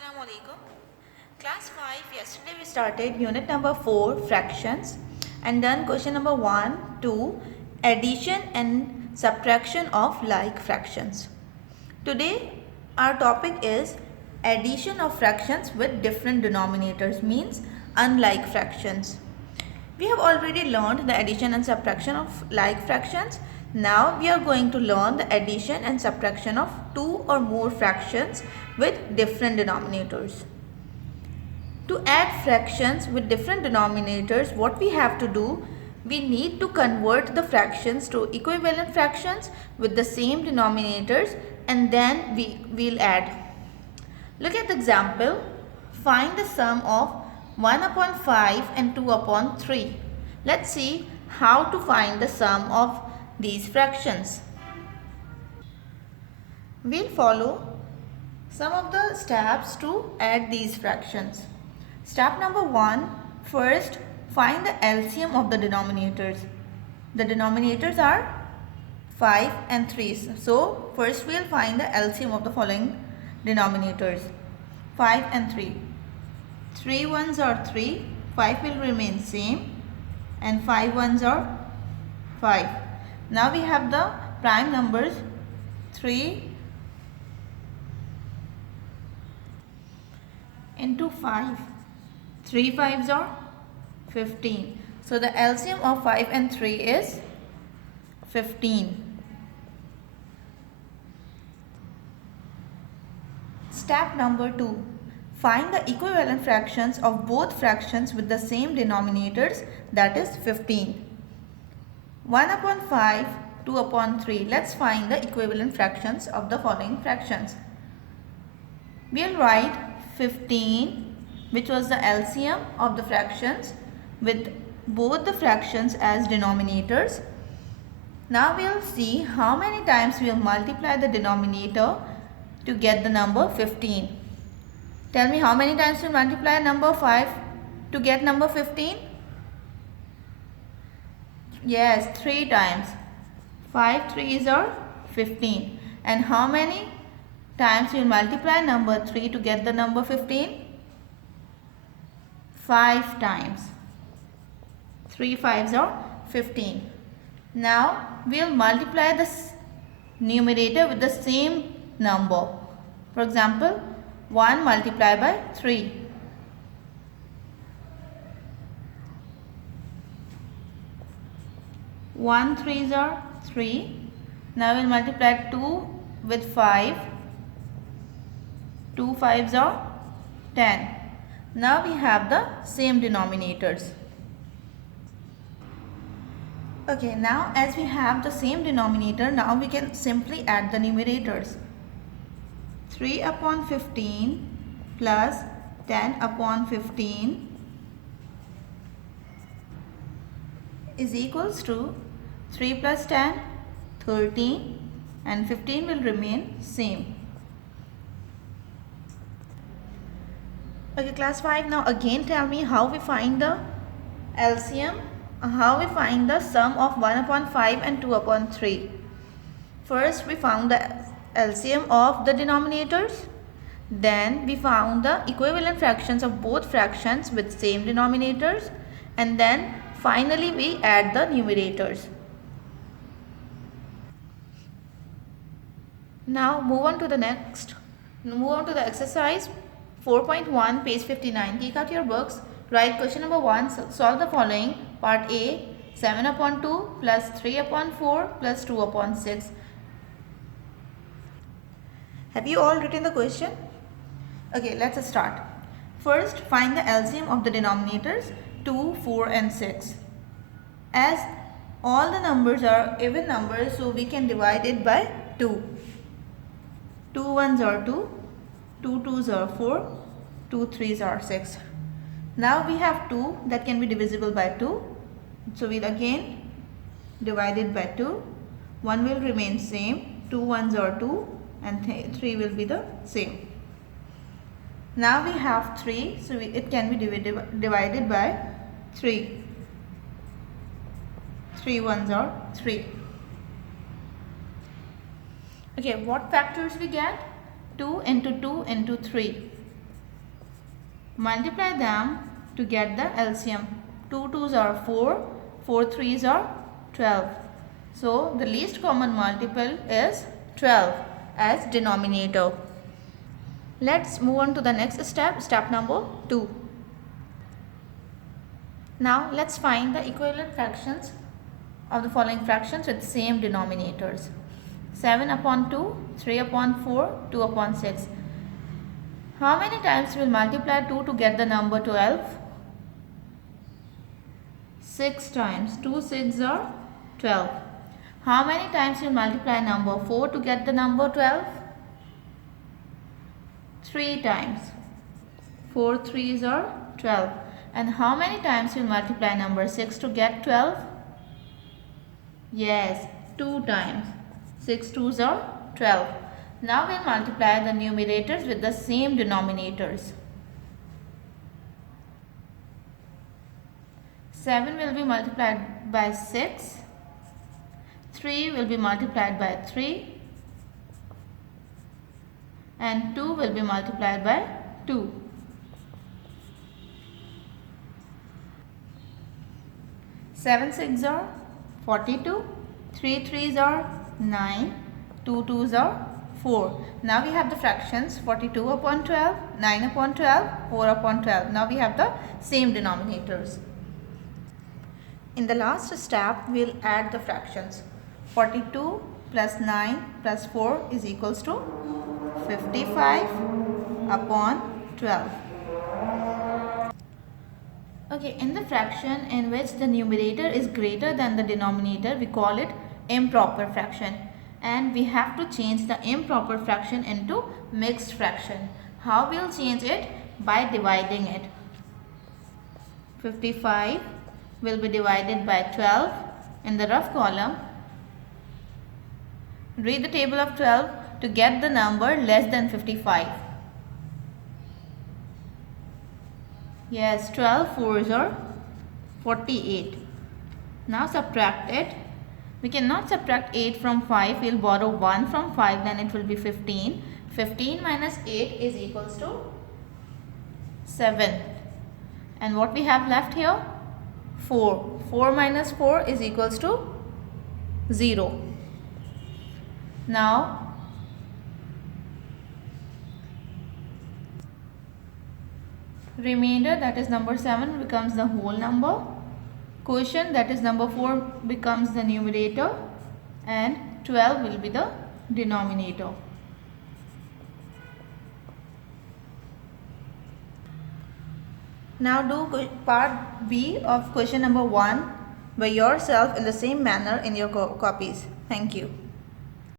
Assalamu alaikum. Class 5, yesterday we started unit number 4, fractions, and done question number 1, 2, addition and subtraction of like fractions. Today our topic is addition of fractions with different denominators, means unlike fractions. We have already learned the addition and subtraction of like fractions. Now we are going to learn the addition and subtraction of two or more fractions with different denominators. To add fractions with different denominators, what we have to do, we need to convert the fractions to equivalent fractions with the same denominators, and then we'll add. Look at the example. Find the sum of 1 upon 5 and 2 upon 3. Let's see how to find the sum of these fractions. We'll follow some of the steps to add these fractions. Step number 1, first find the LCM of the denominators. The denominators are 5 and 3. So first we'll find the LCM of the following denominators, 5 and 3. 3 ones are 3, 5 will remain same, and 5 ones are 5. Now we have the prime numbers 3 into 5. 3 5s are 15. So the LCM of 5 and 3 is 15. Step number 2. Find the equivalent fractions of both fractions with the same denominators, that is 15. 1 upon 5, 2 upon 3. Let's find the equivalent fractions of the following fractions. We'll write 15, which was the LCM of the fractions, with both the fractions as denominators. Now we'll see how many times we'll multiply the denominator to get the number 15. Tell me how many times we'll multiply number 5 to get number 15? Yes, 3 times. 5 3s are 15. And how many times we'll multiply number 3 to get the number 15? 5 times. 3 5s are 15. Now we'll multiply the numerator with the same number. For example, 1 multiplied by 3. 1 3s are 3. Now we'll multiply 2 with 5. 2 5s are 10. Now we have the same denominators. Okay, now as we have the same denominator, now we can simply add the numerators. 3 upon 15 plus 10 upon 15 is equals to 3 plus 10, 13, and 15 will remain same. Okay, class 5, now again tell me how we find the LCM, how we find the sum of 1 upon 5 and 2 upon 3. First we found the LCM of the denominators, then we found the equivalent fractions of both fractions with same denominators, and then finally we add the numerators. Now move on to the exercise 4.1, page 59. Take out your books, write question number 1, solve the following. Part A, 7 upon 2 plus 3 upon 4 plus 2 upon 6. Have you all written the question? Okay, let's start. First, find the LCM of the denominators 2, 4 and 6. As all the numbers are even numbers, so we can divide it by 2. 2 1s are 2, 2 2s are 4, 2 3s are 6. Now we have 2 that can be divisible by 2. So we'll again divide it by 2. 1 will remain same, 2 1s are 2, and 3 will be the same. Now we have 3, so it can be divided by 3. 3 1s are 3. Okay, what factors we get? 2 into 2 into 3. multiply them to get the LCM. 2 2s are 4, 4 3s are 12. So the least common multiple is 12 as denominator. Let's move on to the next step, step number 2. Now let's find the equivalent fractions of the following fractions with same denominators. 7 upon 2, 3 upon 4, 2 upon 6. How many times will multiply 2 to get the number 12? 6 times. 2 6 are 12. How many times will multiply number 4 to get the number 12? 3 times. 4 3s are 12. And how many times will multiply number 6 to get 12? Yes, 2 times. 6 2s are 12. Now we'll multiply the numerators with the same denominators. 7 will be multiplied by 6. 3 will be multiplied by 3. And 2 will be multiplied by 2. 7 6 are 42, 3 3s are 9, 2 2s are 4. Now we have the fractions 42 upon 12, 9 upon 12, 4 upon 12. Now we have the same denominators. In the last step, we will add the fractions. 42 plus 9 plus 4 is equals to 55 upon 12. Okay, in the fraction in which the numerator is greater than the denominator, we call it improper fraction. And we have to change the improper fraction into mixed fraction. How we'll change it? By dividing it. 55 will be divided by 12 in the rough column. Read the table of 12 to get the number less than 55. Yes, 12 4s are 48. Now subtract it. We cannot subtract 8 from 5. We'll borrow 1 from 5, then it will be 15. 15 minus 8 is equals to 7. And what we have left here? 4. 4 minus 4 is equals to 0. Now remainder, that is number 7, becomes the whole number. Quotient, that is number 4, becomes the numerator, and 12 will be the denominator. Now do part B of question number 1 by yourself in the same manner in your copies. Thank you.